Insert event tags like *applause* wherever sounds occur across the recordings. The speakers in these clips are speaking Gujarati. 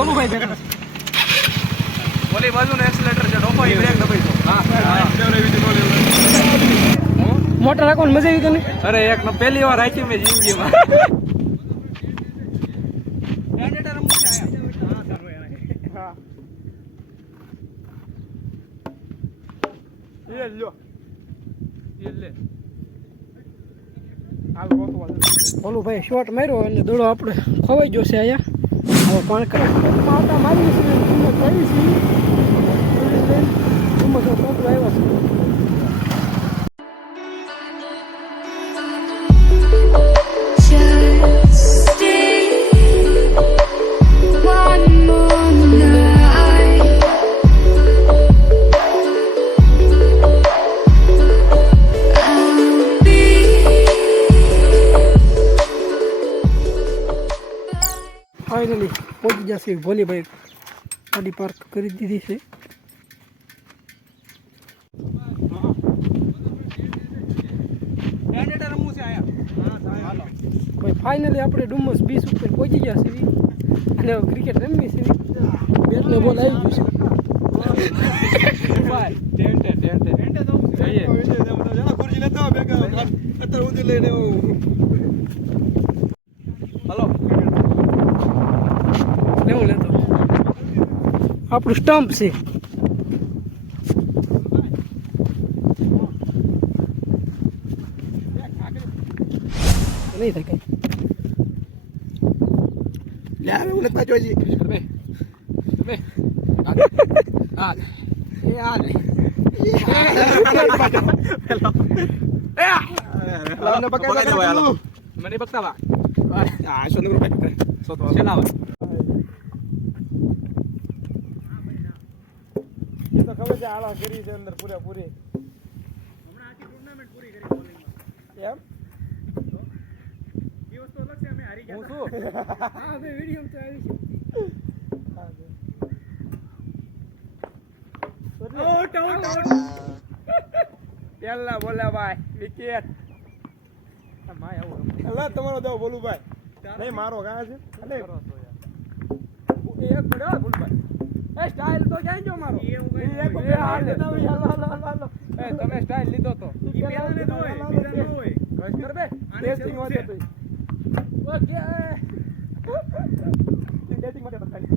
ભોલુભાઈ ભેગા? ઓલી બાજુનો એક્સિલેટર છે ડોફો એ બ્રેક દબાઈ દો. હા મોટર રાખવાની મજા આવી તને અરે એક નો પહેલી વાર રાખી મેં જિંદગીમાં. એ લ્યો. લે. હાલ ગોતવા શોટ માર્યો અને દોડો આપણે ખવાઈ જશે અહીંયા. હવે પાણ આવતા મારી છે. કિંમત આવી છે કિંમત આવ્યા છે. પહોંચી જશે ભોલીભાઈ ગાડી પાર્ક કરી દીધી છે રમવું છે આયા હાલો ભાઈ ફાઇનલી આપણે ડુમસ બીચ ઉપર પહોંચી ગયા છે અને ક્રિકેટ રમવી છે બેટને બોલ આવી ગયું છે ભાઈ ટેન્ટે ટેન્ટે ટેન્ટે તો જઈએ ખુરશી લેતા આવો ભેગા. અત્યારે ઊંધી લઈને આવું. હલો લેવું લેતો આપણું સ્ટમ્પ છે. નહીં થાય કઈ. લે આવે હું પાછો હજી. બે બે હા એ આ લે. લાવને પકડી પકડી દેવાય, લો. મને બકતા આ સોનગર ભાઈ. છેલ્લા એ તો ખબર છે આળા કરી છે અંદર પૂરેપૂરી. એમ? હું શું? હા અમે વીડિયો તો આવી છે ભાઈ વિકેટ. અલા તમારો દો બોલું ભાઈ નહીં મારો કાં છે. નહીં એક પડ્યો બોલું એ સ્ટાઇલ તો ક્યાં જો મારો ભાઈ એક બે હાલ હાલો હાલો હાલો હાલો એ તમે સ્ટાઇલ લીધો તો કર બે ટેસ્ટિંગ માટે તો ઓકે ટેસ્ટિંગ માટે તો ખાલી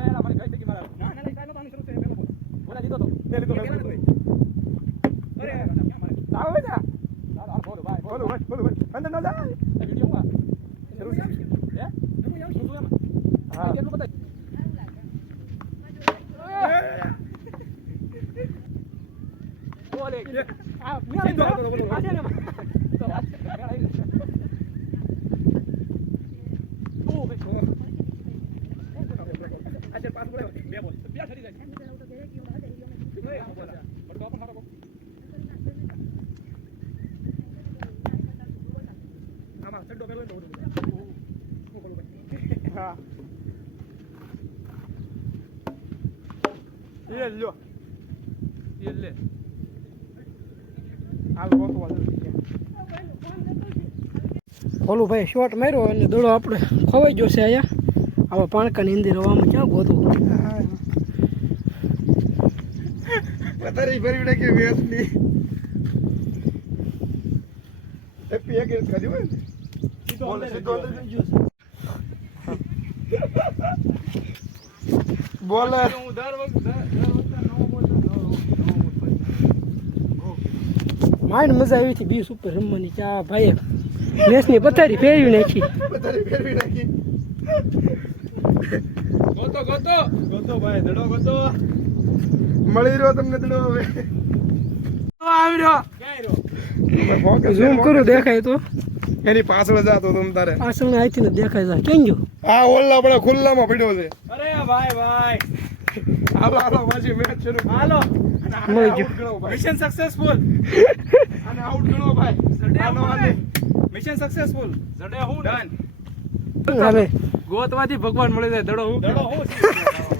એલા મને કઈ મારા ના ના સ્ટાઇલ તો આની શરૂ છે પેલો બોલા લીધો તો તે લીધો એ પેલા ભાઈ. અરે આવો બેટા હાલો હાલો બોલો ભાઈ બોલું ભાઈ બોલું ભાઈ અંદર ન જા વિડિયો માં શરૂ છે હે હું આવું છું એમાં હા કેટલું બતાય બોલે આ મેળ સીધો હાલો, બોલો, બોલો. આ છે ને તો વાત મેળ આવી ઓ ભાઈ અચ્છા પાસ બોલે હું એ લ્યો એ લે હાલ ગોતવા દે. ઓલું ભાઈ શોટ માર્યો અને દડો આપણે ખવાઈ જશે અહીંયા આવા પાણકાની અંદર રવામાં ક્યાં ગોતવું વધારે ભરી નાખી વેસની એપી એક એક ખાધી હોય ને? બોલે સીધો અંદર જઈ ગયો. બોલે. હું દર વખત માઇન્ડ મજા આવી હતી બીસ ઉપર રમવાની ચા ભાઈ મેસની પથારી ફેરવી નાખી. વધારે ફેરવી નાખી. ગોતો ગોતો. ગોતો ભાઈ ધડો ગોતો. મળી રહ્યો તમને દડો હવે. આવી રહ્યો ઝૂમ કરું દેખાય તો. એની પાછળ જાતો તમ તારે. પાછળ ને દેખાય છે. કેમ જો આ ઓલા આપણા ખુલ્લામાં પડ્યો છે. અરે ભાઈ ભાઈ. હાલો હાલો પાછી મેચ શરૂ હાલો. મિશન સક્સેસફુલ અને આઉટ ગણો ભાઈ. આનો આને મિશન સક્સેસફુલ જડે હું ડન હવે ગોતવાથી ભગવાન મળી જાય. દડો હું. દડો હું હા હા.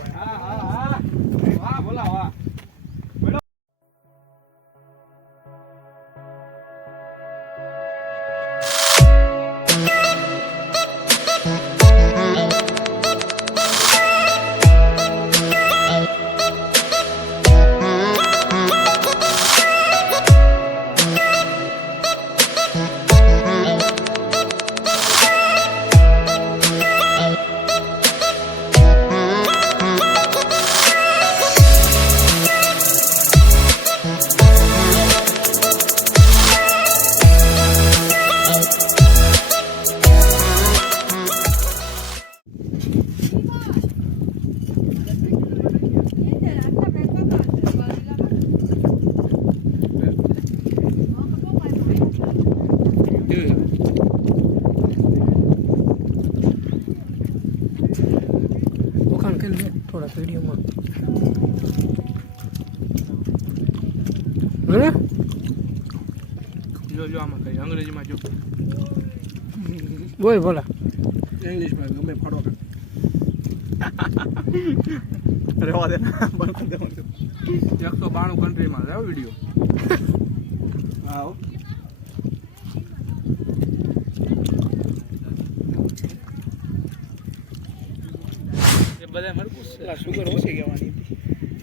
હે જો જો આમાં કઈ અંગ્રેજીમાં જો. બોય ભલા ઇંગ્લિશમાં ગમે ફાડો રહેવા દે. એકસો બાણું કન્ટ્રીમાં રહ્યો વીડિયો. હા. બધા મરકું છે. સુગર ઓછી કહેવાની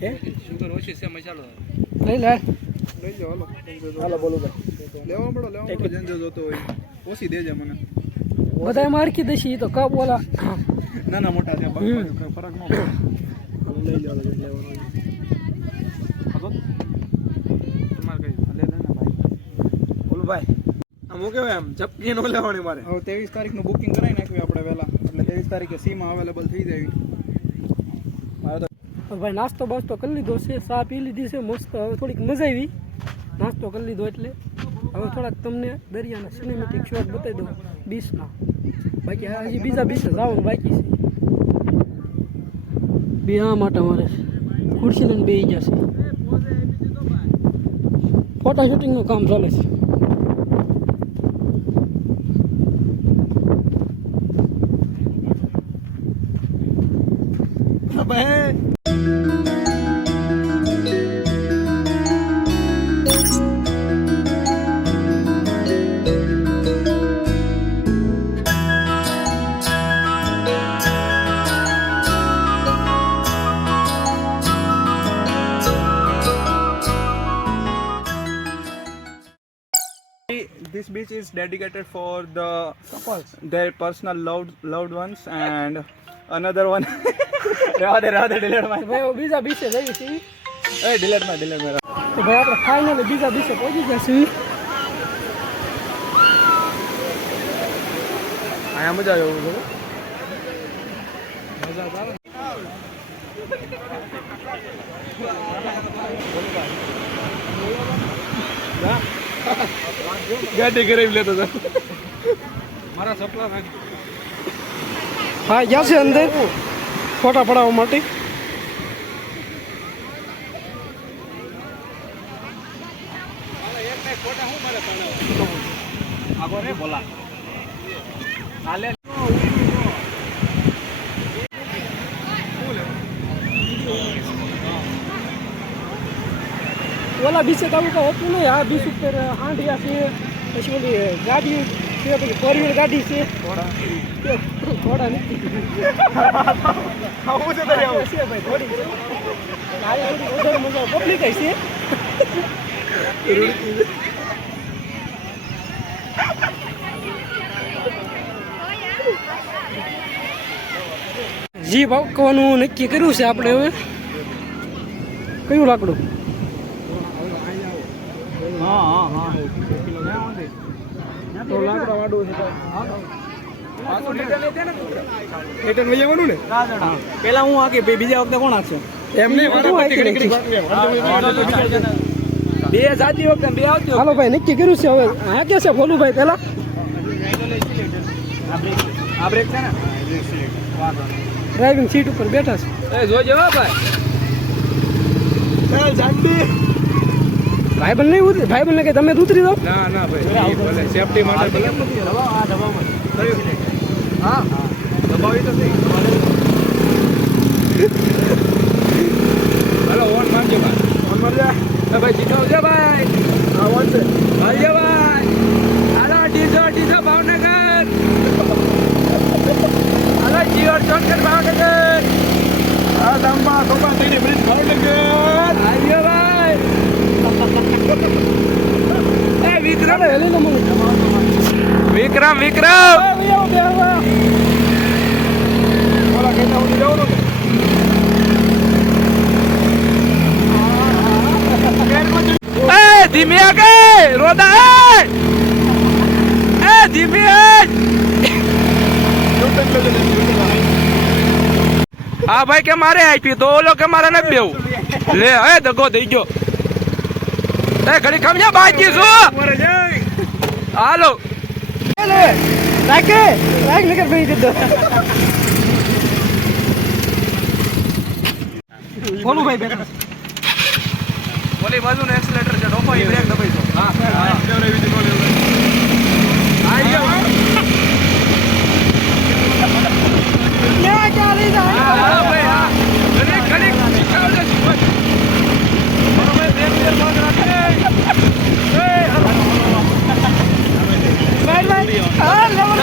હે? શુગર ઓછી છે મસાલો લઈ લે. લઈ જાઓ હાલો. બોલો ભાઈ. લેવા પડો લેવા પડો જેને જોતો હોય. ઓછી દેજે મને. બધા મારકી દેશી ઈ તો કપ ઓલા. નાના મોટા છે. ફરક ન પડે. હાલો લઈ જાઓ જે લેવાનું. તમારે કઈ લે લે ભાઈ. બોલો ભાઈ. આમ હું કેવાય આમ ચપકી નો લેવાની મારે. હવે ત્રેવીસ તારીખનું બુકિંગ કરાવી નાખ્યું આપણે વહેલા એટલે ત્રેવીસ તારીખે સીમાં અવેલેબલ થઈ જાય. ભાઈ નાસ્તો બાસ્તો કરી લીધો છે, ચા પી લીધી છે, મસ્ત હવે થોડીક મજા આવી. નાસ્તો કરી લીધો એટલે હવે થોડાક તમને દરિયાના સિનેમેટિક શોટ બતાવી દઉં બીચના બાકી હજી બીજા બીચ જવાનું બાકી છે. બે આ માટે મારે ખુરશી લઈને બે જશે ફોટા શૂટિંગનું કામ ચાલે છે. beach is dedicated for the their personal loved loved ones and another one *laughs* રહેવા દે રહેવા દે delete માં ભાઈ હવે બીજા બીચે જઈએ છીએ એ delete માં delete માં તો ભાઈ આપણે ફાઇનલી બીજા બીચે પહોંચી ગયા છીએ આયા મજા આવે એવું છે ગાડી કરાવી લેતો હતો મારા સપના નાખી હા ગયા છે અંદર. ફોટા પડાવવા માટે. આગો રે બોલા. હાલે ઓલા બીચે તો આવું કાંઈ હોતું નહીં. આ બીચ ઉપર હાંડિયા છે પછી ઓલી ગાડી છે પછી ફોર વ્હીલ ગાડી છે. ઘોડા નથી. આવું છે ભાઈ ઘોડી વધારે મજા પબ્લિક છે. જી ભાવ નક્કી કર્યું છે આપણે હવે. કયું લાકડું? હા હા હા. તો લાકડા વાડું છે રિટર્ન વહી આવવાનું ને? પેલા હું આકે બીજા વખતે કોણ આવશે એમને બે સાચી વખતે બે આવતી હાલો ભાઈ નક્કી કર્યું છે હવે. હા કે છે ભોલુભાઈ પેલા આ બ્રેક છે ને? ડ્રાઇવિંગ સીટ ઉપર બેઠા છે. એ જોજો હો ભાઈ. ચાલ જાંડી ભાઈબંધ નહીં ઉતરી ભાઈબંધ કે તમે ઉતરી દો ના ના ભાઈ ભલે સેફટી માટે ભલે. હા. દબાવી તો નહીં. હાલો ઓન મારજો ભાઈ ફોન મારજા. એ ભાઈ શીખવજો ભાઈ. હા ઓન છે. ભાઈઓ ભાઈ. હાલો ડીઝો ડીઝો ભાવનગર. હાલો જીઓ ચોકર ભાવનગર. હા દંબા સોપા થઈને બ્રિજ ભાવનગર આવ્યો ભાઈ એ વિક્રમ વિક્રમ વિક્રમ! ધીમે આગે! રોદા, એ! ધીમે હા, ભાઈ, કે મારે આપી તો ઓલો કે મારે નથી બેવું? લે હે દગો દઈ ગયો. એ ઘડી છું મારે જય હાલો. રાખે રાખ નગર ભાઈ દીધો. ભોલુભાઈ બેઠા ઓલી બાજુનો એક્સિલેટર છે ડોફો એ બ્રેક દબાઈ દો. હા. હા લેવા ક્યાં લઈ જાય હા, ભાઈ, હા. ઘડીક, ઘડીક. શીખવાડજો, શીખવાડજો. બરોબર, બ્રેક ફેર Ah, no, no, no.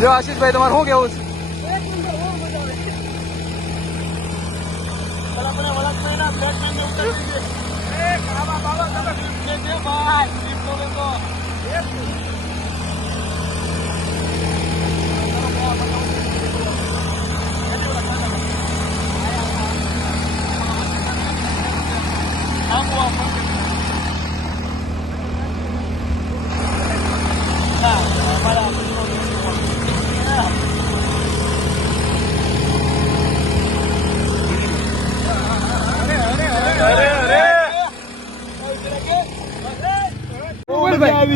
જો આશીષભાઈ તમારે શું કેવું છે?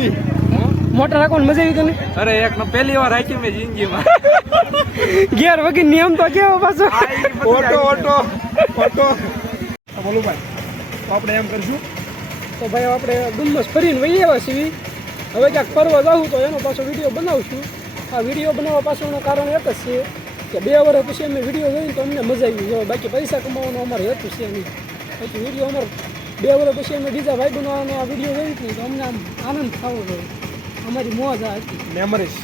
આવી મોટર રાખવાની મજા આવી તને અરે એક નો પહેલી વાર રાખી મેં જિંદગીમાં. ગેર વગર નિયમ તો કેવો પાછો? Auto auto auto. બોલું તો આપણે એમ કરશું. તો ભાઈ આપણે ડુમ્મસ ફરીને વહી આવ્યા છીએ. હવે ક્યાંક ફરવા જાઉં તો એનો પાછો વીડિયો બનાવશું. આ વીડિયો બનાવવા પાછળનું કારણ એક જ છે કે બે વર્ષ પછી અમે વીડિયો જોઈને તો અમને મજા આવી જો બાકી પૈસા કમાવાનું અમારે હેતુ છે નહીં. પછી વીડિયો અમારે બે વર્ષ પછી અમે બીજા ભાઈ બનાવવાનો આ વીડિયો જોઈ તો અમને આમ આનંદ થવો જોઈએ. અમારી મોજ આ હતી. મેમરીઝ